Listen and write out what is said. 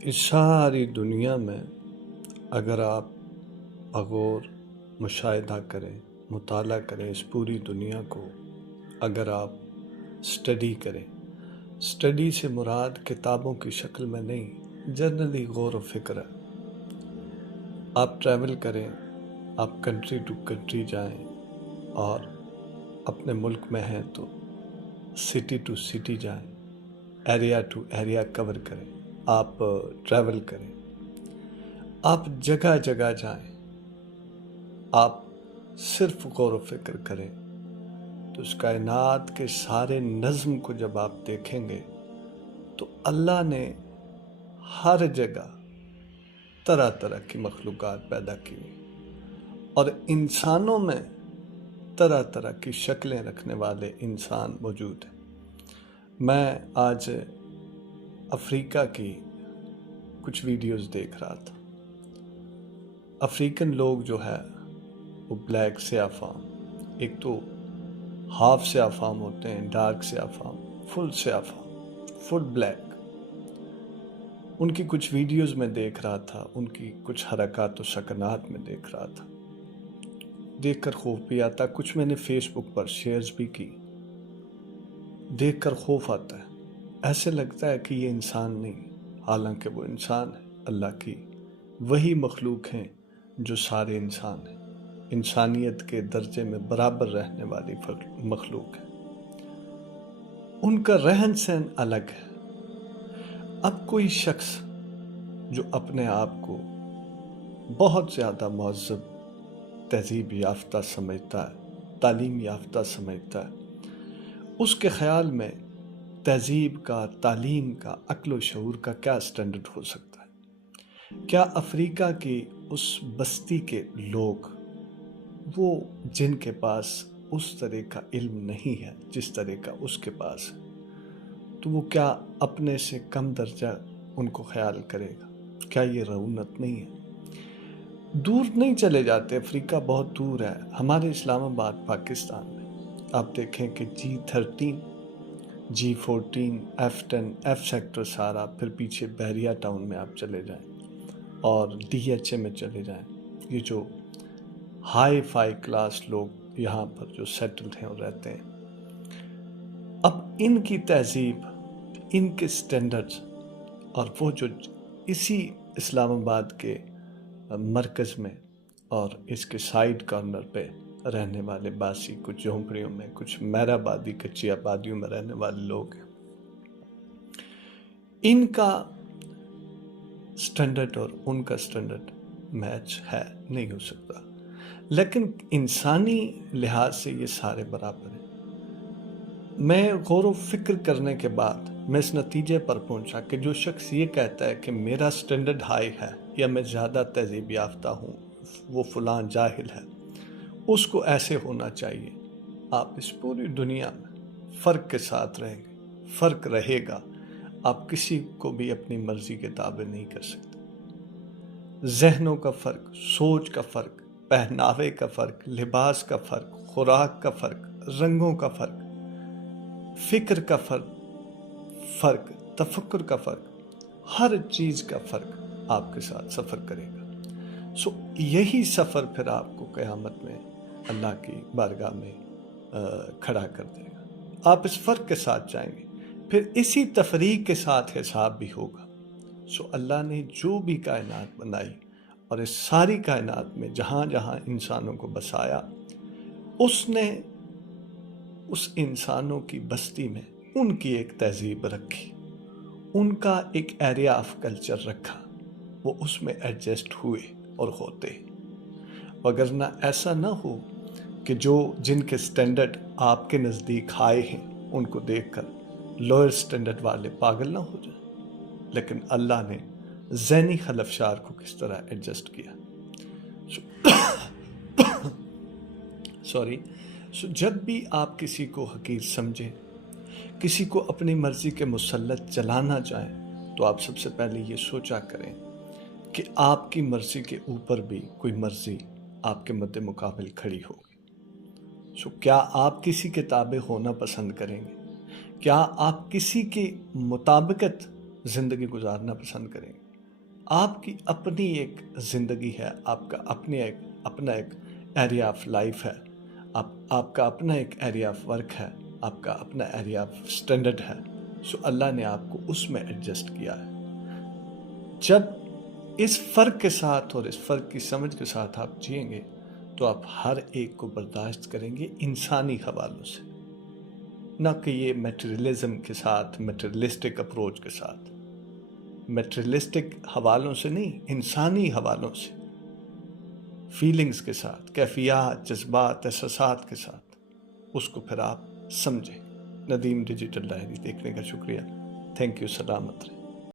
اس ساری دنیا میں اگر آپ بغور مشاہدہ کریں، مطالعہ کریں اس پوری دنیا کو، اگر آپ اسٹڈی کریں، اسٹڈی سے مراد کتابوں کی شکل میں نہیں، جنرلی غور و فکر ہے۔ آپ ٹریول کریں، آپ کنٹری ٹو کنٹری جائیں، اور اپنے ملک میں ہیں تو سٹی ٹو سٹی جائیں، ایریا ٹو ایریا کور کریں، آپ ٹریول کریں، آپ جگہ جگہ جائیں، آپ صرف غور و فکر کریں تو اس کائنات کے سارے نظم کو جب آپ دیکھیں گے تو اللہ نے ہر جگہ طرح طرح کی مخلوقات پیدا کی اور انسانوں میں طرح طرح کی شکلیں رکھنے والے انسان موجود ہیں۔ میں آج افریقہ کی کچھ ویڈیوز دیکھ رہا تھا۔ افریقن لوگ جو ہے وہ بلیک سیاہ فام، ایک تو ہاف سیاہ فام ہوتے ہیں، ڈارک سیاہ فام، فل سیاہ فام، فل بلیک۔ ان کی کچھ ویڈیوز میں دیکھ رہا تھا، ان کی کچھ حرکات و سکنات میں دیکھ رہا تھا، دیکھ کر خوف بھی آتا۔ کچھ میں نے فیس بک پر شیئرز بھی کی۔ دیکھ کر خوف آتا ہے، ایسے لگتا ہے کہ یہ انسان نہیں، حالانکہ وہ انسان ہے، اللہ کی وہی مخلوق ہیں جو سارے انسان ہیں، انسانیت کے درجے میں برابر رہنے والی مخلوق ہے۔ ان کا رہن سہن الگ ہے۔ اب کوئی شخص جو اپنے آپ کو بہت زیادہ مہذب، تہذیب یافتہ سمجھتا ہے، تعلیم یافتہ سمجھتا ہے، اس کے خیال میں تہذیب کا، تعلیم کا، عقل و شعور کا کیا سٹینڈرڈ ہو سکتا ہے؟ کیا افریقہ کی اس بستی کے لوگ، وہ جن کے پاس اس طرح کا علم نہیں ہے جس طرح کا اس کے پاس ہے، تو وہ کیا اپنے سے کم درجہ ان کو خیال کرے گا؟ کیا یہ رعونت نہیں ہے؟ دور نہیں چلے جاتے، افریقہ بہت دور ہے۔ ہمارے اسلام آباد پاکستان میں آپ دیکھیں کہ G13، G14، F10، F sector سارا، پھر پیچھے بحریہ ٹاؤن میں آپ چلے جائیں اور DHA میں چلے جائیں، یہ جو ہائی فائی کلاس لوگ یہاں پر جو سیٹلڈ ہیں اور رہتے ہیں، اب ان کی تہذیب، ان کے سٹینڈرڈز، اور وہ جو اسی اسلام آباد کے مرکز میں اور اس کے سائیڈ کارنر پہ رہنے والے باسی، کچھ جھونپڑیوں میں، کچھ میر آبادی، کچی آبادیوں میں رہنے والے لوگ ہیں، ان کا سٹینڈرڈ اور ان کا سٹینڈرڈ میچ ہے، نہیں ہو سکتا۔ لیکن انسانی لحاظ سے یہ سارے برابر ہیں۔ میں غور و فکر کرنے کے بعد میں اس نتیجے پر پہنچا کہ جو شخص یہ کہتا ہے کہ میرا سٹینڈرڈ ہائی ہے یا میں زیادہ تہذیب یافتہ ہوں، وہ فلاں جاہل ہے، اس کو ایسے ہونا چاہیے۔ آپ اس پوری دنیا میں فرق کے ساتھ رہیں گے، فرق رہے گا، آپ کسی کو بھی اپنی مرضی کے تابع نہیں کر سکتے۔ ذہنوں کا فرق، سوچ کا فرق، پہناوے کا فرق، لباس کا فرق، خوراک کا فرق، رنگوں کا فرق، فکر کا فرق، تفکر کا فرق، ہر چیز کا فرق آپ کے ساتھ سفر کرے گا۔ یہی سفر پھر آپ کو قیامت میں اللہ کی بارگاہ میں کھڑا کر دے گا۔ آپ اس فرق کے ساتھ جائیں گے، پھر اسی تفریق کے ساتھ حساب بھی ہوگا۔ اللہ نے جو بھی کائنات بنائی اور اس ساری کائنات میں جہاں جہاں انسانوں کو بسایا، اس نے اس انسانوں کی بستی میں ان کی ایک تہذیب رکھی، ان کا ایک ایریا آف کلچر رکھا، وہ اس میں ایڈجسٹ ہوئے اور ہوتے۔ وگرنہ ایسا نہ ہو کہ جن کے سٹینڈرڈ آپ کے نزدیک ہائی ہیں، ان کو دیکھ کر لوئر سٹینڈرڈ والے پاگل نہ ہو جائیں۔ لیکن اللہ نے ذہنی خلفشار کو کس طرح ایڈجسٹ کیا۔ جب بھی آپ کسی کو حقیر سمجھیں، کسی کو اپنی مرضی کے مسلط چلانا چاہیں، تو آپ سب سے پہلے یہ سوچا کریں کہ آپ کی مرضی کے اوپر بھی کوئی مرضی آپ کے مد مقابل کھڑی ہوگی۔ کیا آپ کسی کے تابع ہونا پسند کریں گے؟ کیا آپ کسی کی مطابقت زندگی گزارنا پسند کریں گے؟ آپ کی اپنی ایک زندگی ہے، آپ کا اپنا ایک ایریا آف لائف ہے، آپ کا اپنا ایک ایریا آف ورک ہے، آپ کا اپنا ایریا آف اسٹینڈرڈ ہے. سو اللہ نے آپ کو اس میں ایڈجسٹ کیا ہے. جب اس فرق کے ساتھ اور اس فرق کی سمجھ کے ساتھ آپ جئیں گے تو آپ ہر ایک کو برداشت کریں گے انسانی حوالوں سے، نہ کہ یہ میٹریلزم کے ساتھ، میٹریلسٹک اپروچ کے ساتھ. میٹریلسٹک حوالوں سے نہیں، انسانی حوالوں سے، فیلنگز کے ساتھ، کیفیات، جذبات، احساسات کے ساتھ. اس کو پھر آپ سمجھیں. ندیم ڈیجیٹل ڈائری دیکھنے کا شکریہ. Thank you. سلامت رہیں.